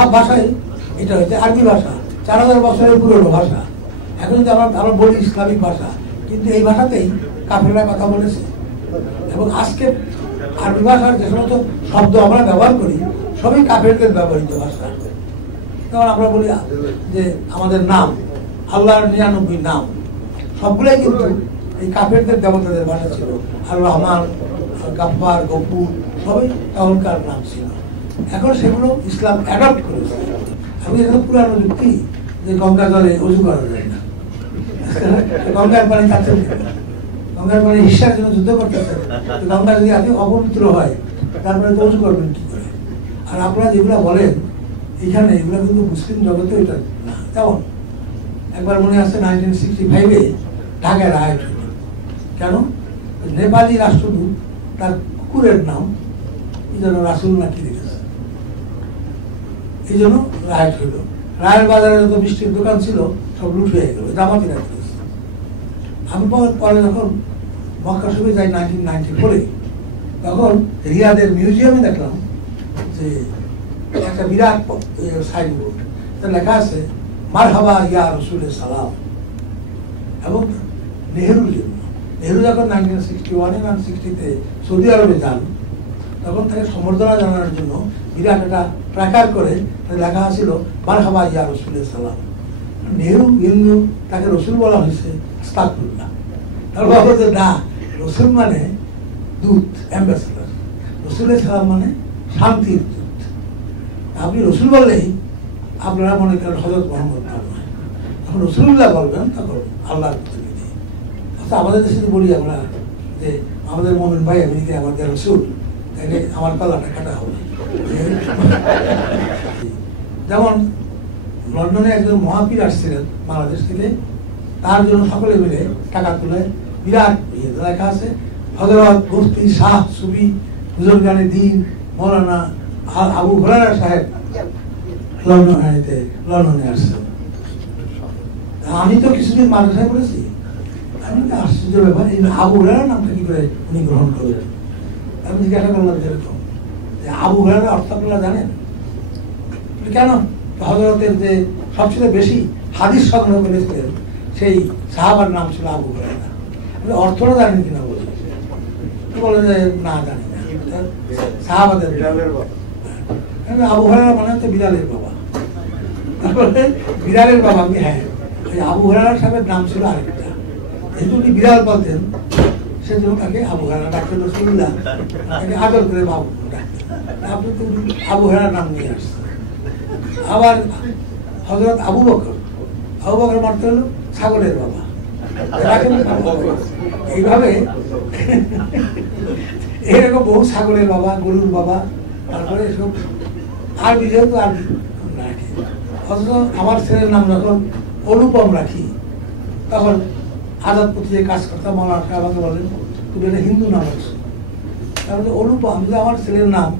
সব ভাষায় এটা হচ্ছে আরবি ভাষা, 4000 বছরের পুরনো ভাষা। এখন যদি আমরা বলি ইসলামিক ভাষা, কিন্তু এই ভাষাতেই কাফেররা কথা বলেছে। এবং আজকে আরবি ভাষার যে সমস্ত শব্দ আমরা ব্যবহার করি সবই কাফেরদের ব্যবহৃত ভাষা। যেমন আমরা বলি যে আমাদের নাম, আল্লাহর 99 নাম, সবগুলাই কিন্তু এই কাফেরদের দেবতাদের ভাষা ছিল। আর রহমান, গাফফার, গফুর সবই তখনকার নাম ছিল। এখন সেগুলো ইসলাম অ্যাডপ্ট করেছে। আমি এখানে পুরানো যুক্তি যে গঙ্গা জলে অজু করা যায় না, গঙ্গার পানি খাচ্ছেন, গঙ্গার পানি হিসার জন্য যুদ্ধ করতেছে, গঙ্গা যদি আগে অপবিত্র হয় তারপরে তো অজু করবেন কি করে? আর আপনারা যেগুলো বলেন এখানে, এগুলো কিন্তু মুসলিম জগতে এটা না। যেমন একবার মনে আছে 1965-এ ঢাকায় রাইট হল। কেন? নেপালি রাষ্ট্রদূত তার কুকুরের নাম এই জন্য রাসুল নাকি রেখেছে, এই জন্য রাইট হইল। রায়ের বাজারে যত মিষ্টির দোকান ছিল সব লুট হয়ে গেল, জামাতি রাখতে। আমি পরে যখন মক্কা শরীফে যাই 1994-এ, তখন রিয়াদের মিউজিয়ামে দেখলাম যে একটা বিরাট সাইনবোর্ড, লেখা আছে মারহাবা ইয়া রাসূলুল্লাহ সালাম। এবং নেহরুর জন্য, নেহরু যখন 1961 এবং 1960-তে সৌদি আরবে যান, তখন তাকে সম্বর্ধনা জানানোর জন্য বিরাট একটা প্ল্যাকার্ড করে লেখা ছিল মারহাবা ইয়া রাসূলুল্লাহ সালাম। নেহরু হিন্দু, তাকে রসুল বলা হয়েছে, আস্তাগফিরুল্লাহ। তার ভাবো যে না, রসুল মানে দূত, অ্যাম্বাসেডর, রসুলের সালাম মানে শান্তির দূত। আপনি রসুল বললেই আপনারা মনে করেন হযরত মুহাম্মদ নয়, যখন রসুলুল্লাহ বলবেন তখন আল্লাহর প্রতিনিধি। আচ্ছা, আমাদের দেশে বলি আমরা যে আমাদের মোমিন ভাই আমেরিকায় আমাদের রসুল, তাইলে আমার পাল্লাটা কাটা হবে। যেমন লন্ডনে একজন মহাপীর আসছিলেন বাংলাদেশ থেকে, তার জন্য সকলে মিলে টাকা তুলে বিরাট লেখা আছে হযরত মুফতি শাহ সুফি বুজুর্গানে দ্বীন মৌলানা আবু হুরায়রা সাহেব লন্ডনে আসছেন। আমি তো কিছুদিন মাদ্রাসায় পড়েছি, আমি তো আশ্চর্য ব্যাপার, এই আবু হুরায়রা নামটা কি করে উনি গ্রহণ করলেন? আমি জিজ্ঞাসা করলাম যেরকম আবু হুরায়রা অর্থ আপনারা জানেন? কেন? হযরতের যে সবচেয়ে বেশি হাদিস সংগ্রহ করেছিলেন সেই সাহাবার নাম ছিল আবু হুরায়রা। আপনি অর্থটা জানেন কিনা বলে বলে যে না জানি না, সাহাবাদের আবু হুরায়রা মানে হচ্ছে বিলালের বাবা। তারপরে বিলালের বাবা আমি, হ্যাঁ, আবু হুরায়রা সাহেবের নাম ছিল আরেকটা, যেহেতু উনি বিলাল বলতেন সেজন্য তাকে আবু হুরায়রা ডাক্তার রাসূলুল্লাহ তাকে আদর করে বাবু ডাকতেন। আপনি তো আবু হুরায়রার নাম নিয়ে আসছেন। আবার হযরত আবু বকর, আবু বকর মারতে হলো ছাগলের বাবা। এইভাবে এরকম বহু ছাগলের বাবা, গরুর বাবা, তারপরে এসব আরবি, যেহেতু আরবি রাখি। অথচ আমার ছেলের নাম যখন অনুপম রাখি, তখন আজাদ পত্রিকায় কাজ করতাম, মৌলানা সাহেব আমাকে বলেন তুমি একটা হিন্দু নাম রাখছো। তারপরে অনুপম, যদি আমার ছেলের নাম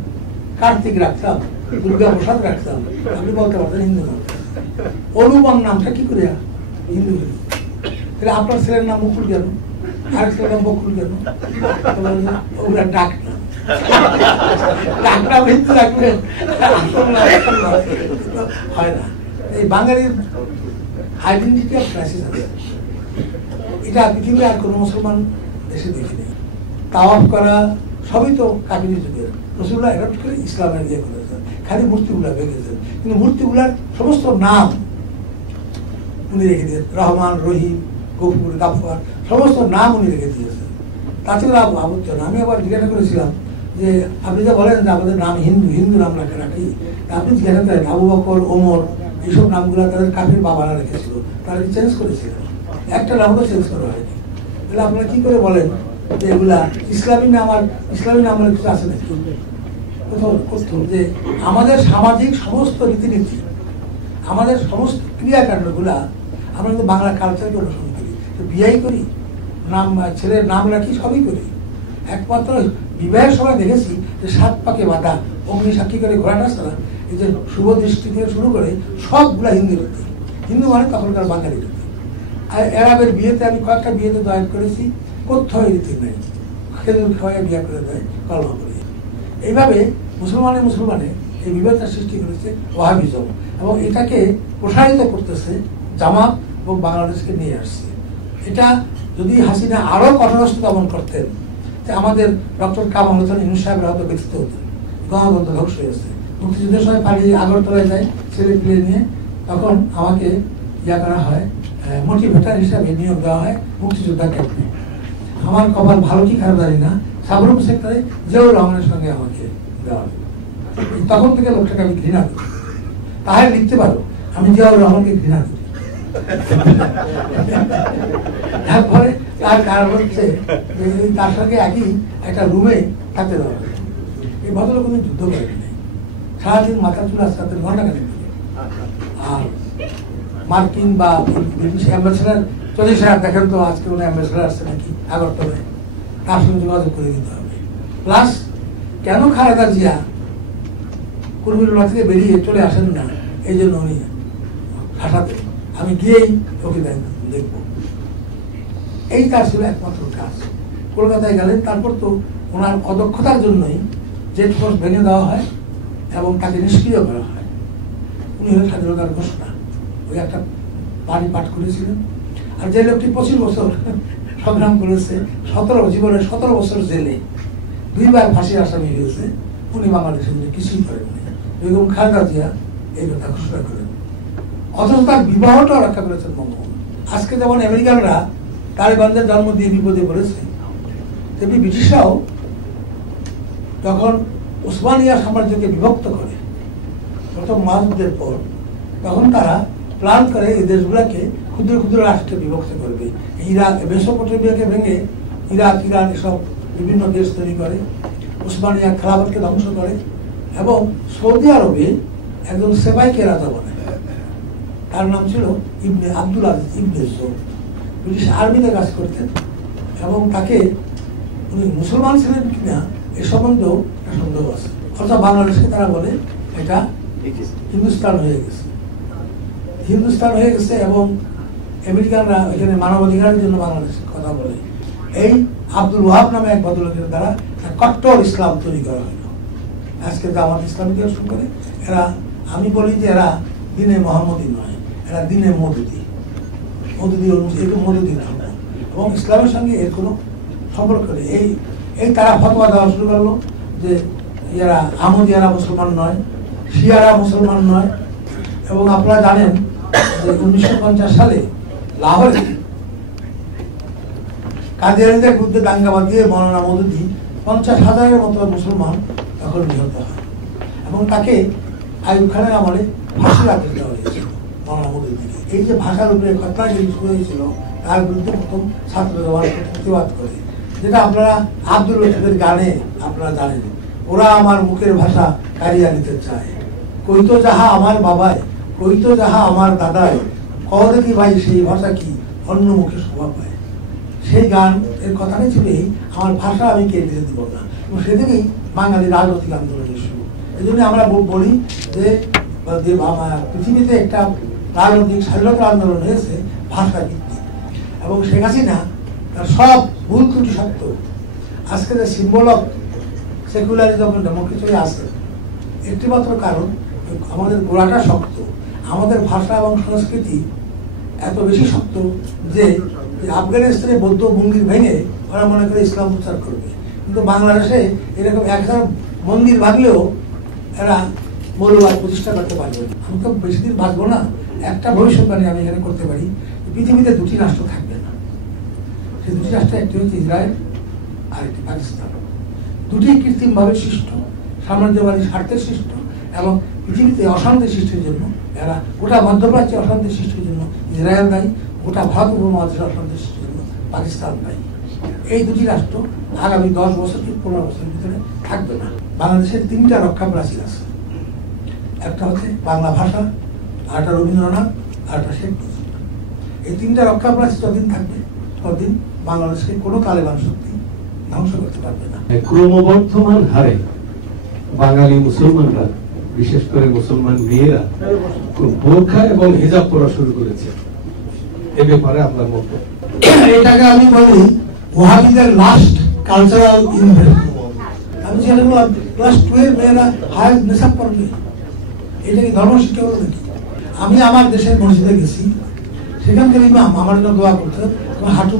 কার্তিক রাখতাম, দুর্গা প্রসাদ রাখতাম, আপনি বলতে পারতেন হিন্দু নাম। অনুপম নামটা কি করে হিন্দু? তাহলে আপনার ছেলের নাম মুকুল কেন, আরেক ছেলের নাম বকুল কেন? ওরা ডাক না, ডাকনাম হিন্দু রাখবেন হয় না। এই বাঙালির আইডেন্টিটি অফ ক্রাইসিস আছে, এটা পৃথিবীর আর কোনো মুসলমান দেশে দেখিনি। তাওয়াফ করা সবই তো কাবিনী যুগের, রাসূলুল্লাহ এডপ্ট করে ইসলামের দিয়ে করেছেন, খালি মূর্তিগুলা ভেঙেছেন, কিন্তু মূর্তিগুলার সমস্ত নাম উনি রেখে দিয়েছেন, রহমান, রহিম, গফুর, গাফফার, সমস্ত নাম উনি রেখে দিয়েছেন। তাছাড়া আবুজ্জন, আমি আবার জিজ্ঞাসা করেছিলাম যে আপনি যে বলেন যে আমাদের নাম হিন্দু, হিন্দু নাম রাখি, আপনি জিজ্ঞাসা করেন আবু বকর, ওমর, এইসব নামগুলো তাদের কাফির বাবারা রেখেছিল, তারা কি চেঞ্জ করেছিল? একটা নাম তো চেঞ্জ করা হয়নি। তাহলে আপনারা কি করে বলেন যে এগুলা ইসলামী নাম? আর ইসলামী নাম কিছু আছে নাকি? কোথাও যে আমাদের সামাজিক সমস্ত রীতিনীতি, আমাদের সমস্ত ক্রিয়াকাণ্ডগুলা আমরা কিন্তু বাংলা কালচারকে অনুসরণ করি, বিয়েই করি, নাম ছেলের নাম রাখি, সবই করি। একমাত্র বিবাহের সময় দেখেছি যে 7 পাকে বাঁধা অগ্নি সাক্ষী করে ঘোড়াটা ছাড়া, এই যে শুভ দৃষ্টি থেকে শুরু করে সবগুলা হিন্দু রীতি। হিন্দু মানে তখনকার বাঙালি রীতি। আর এরাবের বিয়েতে আমি কয়েকটা বিয়েতে জয়েন করেছি, কোথাও রীতি নেই, খেজুর খাওয়াই বিয়ে করে দেয়, কলমা করে। এইভাবে মুসলমানে এই বিভেদটা সৃষ্টি করেছে ওয়াহাবিজম, এবং এটাকে প্রসারিত করতেছে জামাত এবং বাংলাদেশকে নিয়ে আসছে। এটা যদি হাসিনা আরো কঠোরস্থ দমন করতেন, আমাদের ডক্টর কামাল হোসেন ইউনূস সাহেবের হয়তো ব্যতীত হতেন। গণতন্ত্র ধ্বংস হয়েছে। মুক্তিযুদ্ধের সময় পালিয়ে আগরতলায় যায় ছেলে পিলে নিয়ে, তখন আমাকে করা হয়, মোটিভেটার হিসাবে নিয়োগ দেওয়া হয় মুক্তিযোদ্ধা ক্যাম্পে। আমার কপাল ভালো কি খারাপ জানি না, সাবরুম সেক্টরে জিয়াউর রহমানের সঙ্গে আমাকে দেওয়া হয়। তখন থেকে লোকটাকে আমি ঘৃণা করি। তাহলে লিখতে পারো আমি জিয়াউর রহমানকে ঘৃণা করি। তারপরে তার কারণ হচ্ছে তার সঙ্গে একই একটা রুমে থাকতে দেওয়া হয়। এই ভদ্রলোক কোনো যুদ্ধ করেন নাই, সারাদিন মাথা চুল আসতে ঘন্টা কাটে। আর মার্কিন বা ব্রিটিশ অ্যাম্বাসেডার 40,000 দেখেন তো আজকে কোনো অ্যাম্বাসেডার আসছে নাকি আগরতলায়, তার সঙ্গে যোগাযোগ করে দিতে হবে। প্লাস কেন খালেদা জিয়া কুর্মিটোলা থেকে বেরিয়ে চলে আসেন না, এই জন্য উনি ভাষাতে আমি গিয়েই ওকে দেখবো। এই তার ছিল একমাত্র কাজ। কলকাতায় গেলেন, তারপর তো ওনার অদক্ষতার জন্যই জেট ফোর্স ভেঙে দেওয়া হয় এবং তাকে নিষ্ক্রিয় করা হয়। উনি হলেন স্বাধীনতার ঘোষণা, ওই একটা বাণী পাঠ করেছিলেন। আর যে লোকটি 25 বছর সংগ্রাম করেছে, 17 বছর জেলে, 2 বার ফাঁসির আসামি হয়েছে, উনি বাংলাদেশের জন্য কিছুই করেননি। বেগম খালেদা জিয়া এই কথা ঘোষণা করেন, অথচ তার বিবাহটাও রক্ষা করেছেন মনমোহন। আজকে যেমন আমেরিকানরা তালেবানদের জন্ম দিয়ে বিপদে পড়েছে, তেমনি ব্রিটিশরাও যখন ওসমানিয়া সাম্রাজ্যকে বিভক্ত করে প্রথম মহাযুদ্ধের পর, তখন তারা প্ল্যান করে এই দেশগুলোকে ক্ষুদ্র ক্ষুদ্র রাষ্ট্রে বিভক্ত করবে। ইরাক, মেসোপটেমিয়াকে ভেঙে ইরাক, ইরান এসব বিভিন্ন দেশ তৈরি করে, ওসমানিয়া খেলাফতকে ধ্বংস করে, এবং সৌদি আরবে একজন সেবাইকে রাজা বানায়। তার নাম ছিল ইবনে আব্দুল আজিজ ইবনে জোর। ব্রিটিশ আর্মিতে কাজ করতেন, এবং তাকে উনি মুসলমান ছিলেন কিনা এ সম্বন্ধেও সন্দেহ আছে। অর্থাৎ বাংলাদেশকে তারা বলে এটা হিন্দুস্তান হয়ে গেছে, হিন্দুস্তান হয়ে গেছে। এবং আমেরিকানরা এখানে মানবাধিকারের জন্য বাংলাদেশের কথা বলে। এই আব্দুল ওয়াহাব নামে এক ভদ্রলোকের দ্বারা কট্টর ইসলাম তৈরি করা হলো। আজকে জামাত ইসলামীকে শুরু করে এরা, আমি বলি যে এরা দিনে মোহাম্মদী নয়, এরা দিনে মওদুদি নাম, এবং ইসলামের সঙ্গে এর কোনো সম্পর্ক নেই। এই তারা ফতোয়া দেওয়া শুরু করলো যে এরা আহমদিয়ারা মুসলমান নয়, শিয়ারা মুসলমান নয়। এবং আপনারা জানেন যে 1950 সালে লাহোরে কাদিয়ানীদের বিরুদ্ধে দাঙ্গা বাঁধিয়ে মৌলানা মওদুদি 50,000-এর মতো মুসলমান তখন নিহত হয়, এবং তাকে আইয়ুব খানের আমলে ফাঁসির আদেশ দেওয়া হয়েছিল মৌলানা মওদুদিকে। এই যে ভাষার উপরে ঘটনাগুলি শুরু হয়েছিল, তার বিরুদ্ধে প্রথম ছাত্র জওয়ান প্রতিবাদ করে, যেটা আপনারা আব্দুল লতিফের গানে আপনারা জানেন, ওরা আমার মুখের ভাষা কারিয়া নিতে চায়, কইতো যাহা আমার বাবায়, কইতো যাহা আমার দাদায়, কহ দেখি ভাই সেই ভাষা কি অন্য মুখে শোভা পায়। সেই গান এর কথাটাই ছিল এই, আমার ভাষা আমি কে দিতে দিব না। এবং সেদিকেই বাঙালি রাজনৈতিক আন্দোলনের শুরু। এই জন্য আমরা বলি যে পৃথিবীতে একটা রাজনৈতিক স্বাধীনতা আন্দোলন হয়েছে ভাষা ভিত্তিক, এবং শেখ হাসিনা তার সব ভুল ত্রুটি সত্য আজকে যে সিম্বল অফ সেকুলারিজম ডেমোক্রেসি আছে, একটি মাত্র কারণ আমাদের গোড়াটা শক্ত, আমাদের ভাষা এবং সংস্কৃতি এত বেশি শক্ত যে আফগানিস্তানে বৌদ্ধ মন্দির ভেঙে ওরা মনে করে ইসলাম প্রচার করবে, কিন্তু বাংলাদেশে এরকম 1000 মন্দির ভাঙলেও এরা মৌলবাদ প্রতিষ্ঠা করতে পারবে না। আমি তো বেশি দিন বাঁচবো না, একটা ভবিষ্যৎবাণী আমি এখানে করতে পারি, পৃথিবীতে 2টি রাষ্ট্র থাকবে না। সেই 2টি রাষ্ট্র, একটি হচ্ছে ইসরায়েল আর একটি পাকিস্তান। 2টি কৃত্রিমভাবে সৃষ্ট, সাম্রাজ্যবাদী স্বার্থের সৃষ্ট, এবং পৃথিবীতে অশান্তি সৃষ্টির জন্য এরা, গোটা মধ্যপ্রাচ্যে অশান্তি সৃষ্টির জন্য ইসরায়েল দায়ী, গোটা ভারত উপমহাদেশে অশান্তি সৃষ্টির জন্য পাকিস্তান দায়ী। এই 2টি রাষ্ট্র আগামী 10 বছর কি 15 বছরের ভিতরে থাকবে না। বাংলাদেশের 3টা রক্ষা প্রাচীর আছে, একটা হচ্ছে বাংলা ভাষা, আরেকটা রবীন্দ্রনাথ, আরেকটা শেখ মুজিব। এই 3টা রক্ষা প্রাচীর যতদিন থাকবে ততদিন বাংলাদেশকে কোনো তালেবান শক্তি ধ্বংস করতে পারবে না। ক্রমবর্ধমান হারে বাঙালি মুসলমানরা, বিশেষ করে মুসলমান মেয়েরা বোরখা এবং হিজাব পরা শুরু করেছে, এ ব্যাপারে আপনার মন্তব্য? এটাকে আমি বলি ওয়াহাবিদের লাস্ট কালচারাল ইনভেশন। আমি জিজ্ঞাসা করলাম ক্লাস 12 মেয়েরা হায়ার নেশাব করবে, এটা কি ধর্ম শিক্ষা হলো নাকি? আমি আমার দেশের মসজিদে গেছি, সেখানকার ইমাম আমার জন্য দোয়া করতেন, হাঁটু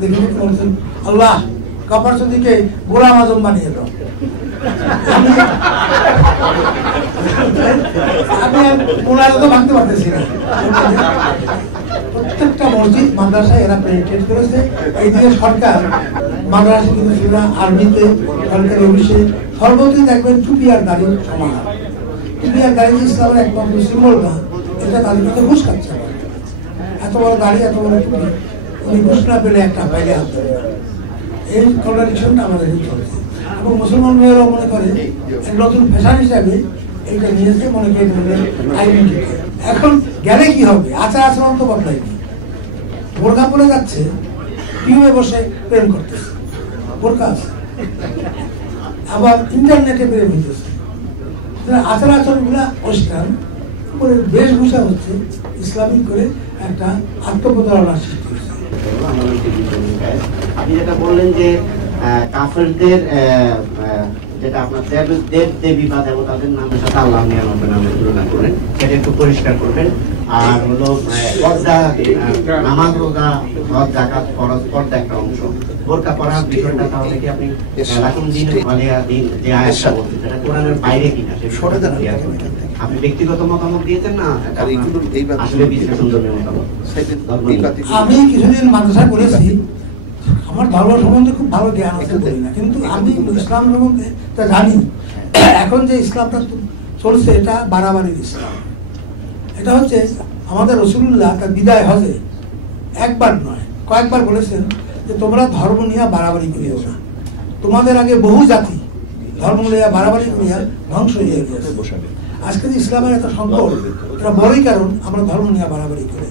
দেখে বলতেন আল্লাহ কাপার দিকে গোলাম আজম বানিয়ে দাও। আমি মোনাজা তো ভাঙতে পারতেছি না। প্রত্যেকটা মসজিদ মাদ্রাসায় এরা পেনিট্রেট করেছে। এইদিকে সরকার মাদ্রাসা কিন্তু সেটা আর্মিতে সরকারি অফিসে সর্বত্রই দেখবেন টুপি আর দাড়ি সমান। টুপি আর দাড়ি ইসলামের একমাত্র সিম্বল না, এটা তাদের কাছে ঘুষ খাচ্ছে। এত বড় দাড়ি, এত বড় টুপি, উনি ঘুষ না পেলে একটা বাইরে হাত ধরে। এই কন্ট্রাডিকশনটা আমাদের চলছে এবং মুসলমান মেয়েরাও মনে করে নতুন ফ্যাশন হিসাবে এইটা নিয়েছে, মনে করে আইডেন্টিটি। এখন গেলে কি হবে? আচার আচরণ তো বদলায়নি। বোরকা পরে যাচ্ছে, টিউবে বসে প্রেম করতেছে, বোরকা আছে, আবার ইন্টারনেটে প্রেম হইতেছে। আচার আচরণগুলা অনুষ্ঠান করে বেশভূষা হচ্ছে ইসলামিক করে একটা আত্মপ্রতারণার সৃষ্টি হচ্ছে। আপনি যেটা বললেন যে কাফেরদের যেটা আপনার দেব দেবী বা দেবতাদের নামের সাথে আল্লাহ নিয়ামতের নামে তুলনা করেন, সেটা একটু পরিষ্কার করবেন। আর হলো নামাজ, রোজা, হজ, যাকাত, ফরজ, পর্দা একটা অংশ। বোরকা পরার বিষয়টা তাহলে কি আপনি লাকুম দীনুকুম ওয়ালিয়া দীন যে আয়াতটা বলছেন সেটা কোরআনের বাইরে কিনা সেটা আপনি ব্যক্তিগত মতামত দিয়েছেন না আসলে বিশ্লেষণধর্মী মতামত? আমি কিছুদিন মাদ্রাসা করেছি, আমার ধর্ম সম্বন্ধে খুব ভালো জ্ঞান আছে বলি না, কিন্তু আমি ইসলাম সম্বন্ধে তা জানি। এখন যে ইসলামটা চলছে এটা বাড়াবাড়ির ইসলাম। এটা হচ্ছে আমাদের রাসূলুল্লাহ তার বিদায় হজে একবার নয় কয়েকবার বলেছেন যে তোমরা ধর্ম নিয়ে বাড়াবাড়ি করিও না, তোমাদের আগে বহু জাতি ধর্ম নিয়ে বাড়াবাড়ি করিয়া ধ্বংস হয়ে গেছে। আজকে যে ইসলামের এত সংকট, এটা বড়ই কারণ আমরা ধর্ম নিয়ে বাড়াবাড়ি করি।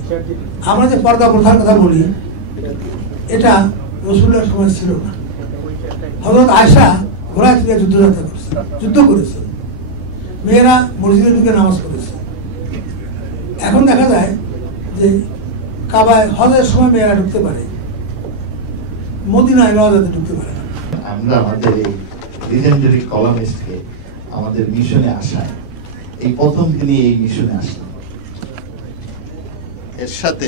আমরা যে পর্দা প্রথার কথা বলি, এটা রাসূলুল্লাহর সময় ছিল না। হযরত আয়েশা ঘোড়ায় চড়ে যুদ্ধ করেছে, মেয়েরা মসজিদে ঢুকে নামাজ পড়েছে। এখন দেখা যায় যে কাবায় হজের সময় মেয়েরা ঢুকতে পারে, মদিনায় রওজাতে ঢুকতে পারে না। আমরা আমাদের এই লিজেন্ডারি কলামিস্টকে আমাদের মিশনে আসায় এই প্রথম দিনই এই মিশনে আসলাম। এর সাথে